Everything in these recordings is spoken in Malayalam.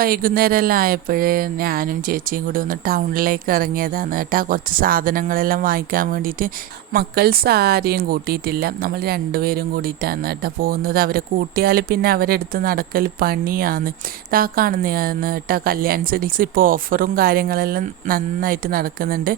വൈകുന്നേരമെല്ലാം ആയപ്പോഴേ ഞാനും ചേച്ചിയും കൂടി ഒന്ന് ടൗണിലേക്ക് ഇറങ്ങിയതാണ് കേട്ടോ. കുറച്ച് സാധനങ്ങളെല്ലാം വാങ്ങിക്കാൻ വേണ്ടിയിട്ട് മക്കൾ സാരിയും കൂട്ടിയിട്ടില്ല. നമ്മൾ രണ്ടുപേരും കൂടിയിട്ടാണ് കേട്ടോ പോകുന്നത്. അവരെ കൂട്ടിയാൽ പിന്നെ അവരെടുത്ത് നടക്കൽ പണിയാണ്. ഇതാ കാണുന്നതാണ് കേട്ടോ. കല്യാൺ സിൽസ് ഇപ്പോൾ ഓഫറും കാര്യങ്ങളെല്ലാം നന്നായിട്ട് നടക്കുന്നുണ്ട്.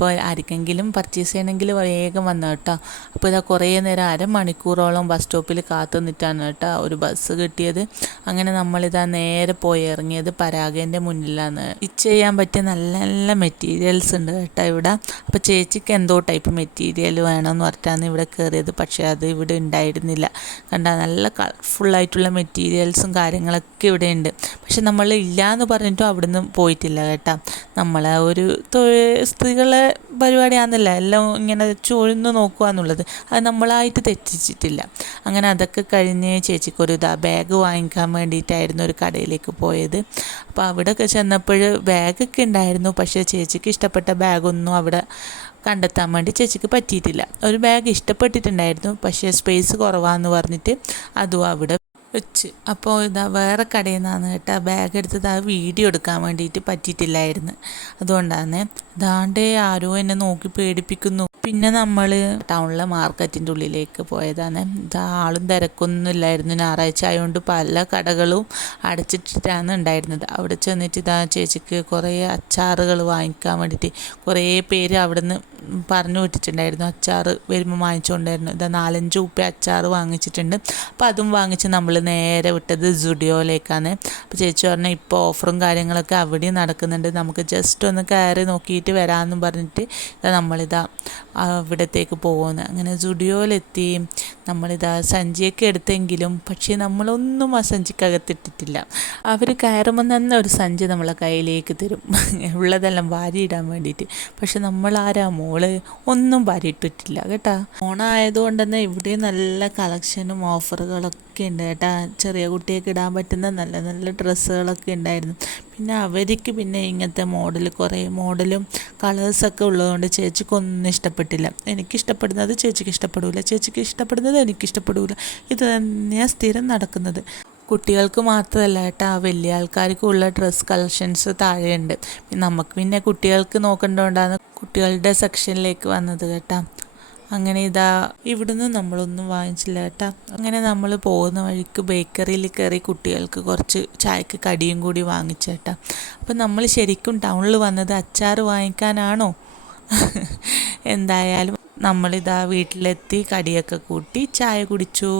അപ്പോൾ ആർക്കെങ്കിലും പർച്ചേസ് ചെയ്യണമെങ്കിൽ വേഗം വന്നു കേട്ടോ. അപ്പോൾ ഇതാ കുറേ നേരം അരമണിക്കൂറോളം ബസ് സ്റ്റോപ്പിൽ കാത്തു നിന്നിട്ടാണ് കേട്ടോ ഒരു ബസ് കിട്ടിയത്. അങ്ങനെ നമ്മളിതാ നേരെ പോയി ഇറങ്ങിയത് പരാഗേന്റെ മുന്നിലാണ്. സ്റ്റിച്ച് ചെയ്യാൻ പറ്റിയ നല്ല നല്ല മെറ്റീരിയൽസ് ഉണ്ട് കേട്ടോ ഇവിടെ. അപ്പോൾ ചേച്ചിക്ക് എന്തോ ടൈപ്പ് മെറ്റീരിയൽ വേണമെന്ന് പറഞ്ഞിട്ടാണ് ഇവിടെ കയറിയത് പക്ഷേ അത് ഇവിടെ ഉണ്ടായിരുന്നില്ല. കണ്ട നല്ല കളർഫുള്ളായിട്ടുള്ള മെറ്റീരിയൽസും കാര്യങ്ങളൊക്കെ ഇവിടെ ഉണ്ട്. പക്ഷെ നമ്മൾ ഇല്ല എന്ന് പറഞ്ഞിട്ടും അവിടുന്ന് പോയിട്ടില്ല കേട്ടോ. നമ്മളെ ഒരു സ്ത്രീകളെ പരിപാടിയാണെന്നല്ല എല്ലാം ഇങ്ങനെ ചൊഴിന്ന് നോക്കുക എന്നുള്ളത്. അത് നമ്മളായിട്ട് തെറ്റിച്ചിട്ടില്ല. അങ്ങനെ അതൊക്കെ കഴിഞ്ഞ് ചേച്ചിക്കൊരു ഇതാ ബാഗ് വാങ്ങിക്കാൻ വേണ്ടിയിട്ടായിരുന്നു ഒരു കടയിലേക്ക് പോയത്. അപ്പോൾ അവിടെയൊക്കെ ചെന്നപ്പോൾ ബാഗൊക്കെ ഉണ്ടായിരുന്നു പക്ഷേ ചേച്ചിക്ക് ഇഷ്ടപ്പെട്ട ബാഗൊന്നും അവിടെ കണ്ടെത്താൻ വേണ്ടി ചേച്ചിക്ക് പറ്റിയിട്ടില്ല. ഒരു ബാഗ് ഇഷ്ടപ്പെട്ടിട്ടുണ്ടായിരുന്നു പക്ഷേ സ്പേസ് കുറവാന്ന് പറഞ്ഞിട്ട് അതും അവിടെ വെച്ച്. അപ്പോൾ ഇതാ വേറെ കടയിൽ നിന്നാണ് കേട്ടോ ബാഗ് എടുത്തത്. ആ വീഡിയോ എടുക്കാൻ വേണ്ടിയിട്ട് പറ്റിയിട്ടില്ലായിരുന്നു. അതുകൊണ്ടാണ് ദാണ്ടേ ആരോ എന്നെ നോക്കി പേടിപ്പിക്കുന്നു. പിന്നെ നമ്മൾ ടൗണിലെ മാർക്കറ്റിന്റെ ഉള്ളിലേക്ക് പോയതാണ്. ആളും തിരക്കൊന്നും ഇല്ലായിരുന്നു. ഞായറാഴ്ച ആയതുകൊണ്ട് പല കടകളും അടച്ചിട്ടിട്ടാണ് ഉണ്ടായിരുന്നത്. അവിടെ ചെന്നിട്ട് ഇതാ ചേച്ചിക്ക് കുറേ അച്ചാറുകൾ വാങ്ങിക്കാൻ വേണ്ടിയിട്ട് കുറേ പേര് അവിടെ നിന്ന് പറഞ്ഞു വിട്ടിട്ടുണ്ടായിരുന്നു. അച്ചാർ വരുമ്പോൾ വാങ്ങിച്ചുകൊണ്ടായിരുന്നു ഇതാ നാലഞ്ച് ഉപ്പ അച്ചാർ വാങ്ങിച്ചിട്ടുണ്ട്. അപ്പോൾ അതും വാങ്ങിച്ച് നമ്മൾ നേരെ വിട്ടത് സുഡിയോയിലേക്കാണ്. അപ്പോൾ ചേച്ചി പറഞ്ഞാൽ ഇപ്പോൾ ഓഫറും കാര്യങ്ങളൊക്കെ അവിടെയും നടക്കുന്നുണ്ട്. നമുക്ക് ജസ്റ്റ് ഒന്ന് കയറി നോക്കിയിട്ട് വരാമെന്നും പറഞ്ഞിട്ട് ഇതാ നമ്മളിതാ അവിടത്തേക്ക് പോകുന്നത് അങ്ങനെ സുഡിയോയിലെത്തി നമ്മളിതാ സഞ്ചിയൊക്കെ എടുത്തെങ്കിലും പക്ഷേ നമ്മളൊന്നും ആ സഞ്ചിക്കകത്തിട്ടിട്ടില്ല. അവർ കയറുമ്പോൾ തന്നെ ഒരു സഞ്ചി നമ്മളെ കയ്യിലേക്ക് തരും. ഉള്ളതെല്ലാം വാരിയിടാൻ വേണ്ടിയിട്ട്. പക്ഷെ നമ്മൾ ആരാ മോൾ ഒന്നും വാരിയിട്ടിട്ടില്ല കേട്ടാ. ഓണായതുകൊണ്ട് തന്നെ ഇവിടെ നല്ല കളക്ഷനും ഓഫറുകളൊക്കെ ഉണ്ട് കേട്ടാ. ചെറിയ കുട്ടിയൊക്കെ ഇടാൻ പറ്റുന്ന നല്ല നല്ല ഡ്രസ്സുകളൊക്കെ ഉണ്ടായിരുന്നു. പിന്നെ അവർക്ക് പിന്നെ ഇങ്ങനത്തെ മോഡൽ കുറേ മോഡലും കളേഴ്സൊക്കെ ഉള്ളതുകൊണ്ട് ചേച്ചിക്കൊന്നും ഇഷ്ടപ്പെട്ടില്ല. എനിക്കിഷ്ടപ്പെടുന്നത് ചേച്ചിക്ക് ഇഷ്ടപ്പെടില്ല ചേച്ചിക്ക് ഇഷ്ടപ്പെടുന്നത് എനിക്കിഷ്ടപ്പെടില്ല ഇത് തന്നെയാണ് സ്ഥിരം നടക്കുന്നത്. കുട്ടികൾക്ക് മാത്രമല്ല കേട്ടോ വലിയ ആൾക്കാർക്കുള്ള ഡ്രസ്സ് കളക്ഷൻസ് താഴെയുണ്ട്. നമുക്ക് പിന്നെ കുട്ടികൾക്ക് നോക്കേണ്ടതുകൊണ്ടാണ് കുട്ടികളുടെ സെക്ഷനിലേക്ക് വന്നത് കേട്ടോ. അങ്ങനെ ഇതാ ഇവിടുന്ന് നമ്മളൊന്നും വാങ്ങിച്ചില്ല കേട്ടാ. അങ്ങനെ നമ്മൾ പോകുന്ന വഴിക്ക് ബേക്കറിയിൽ കയറി കുട്ടികൾക്ക് കുറച്ച് ചായക്ക് കടിയും കൂടി വാങ്ങിച്ചേട്ടാ അപ്പം നമ്മൾ ശരിക്കും ടൗണിൽ വന്നത് അച്ചാർ വാങ്ങിക്കാനാണോ? എന്തായാലും നമ്മളിതാ വീട്ടിലെത്തി കടിയൊക്കെ കൂട്ടി ചായ കുടിച്ചു?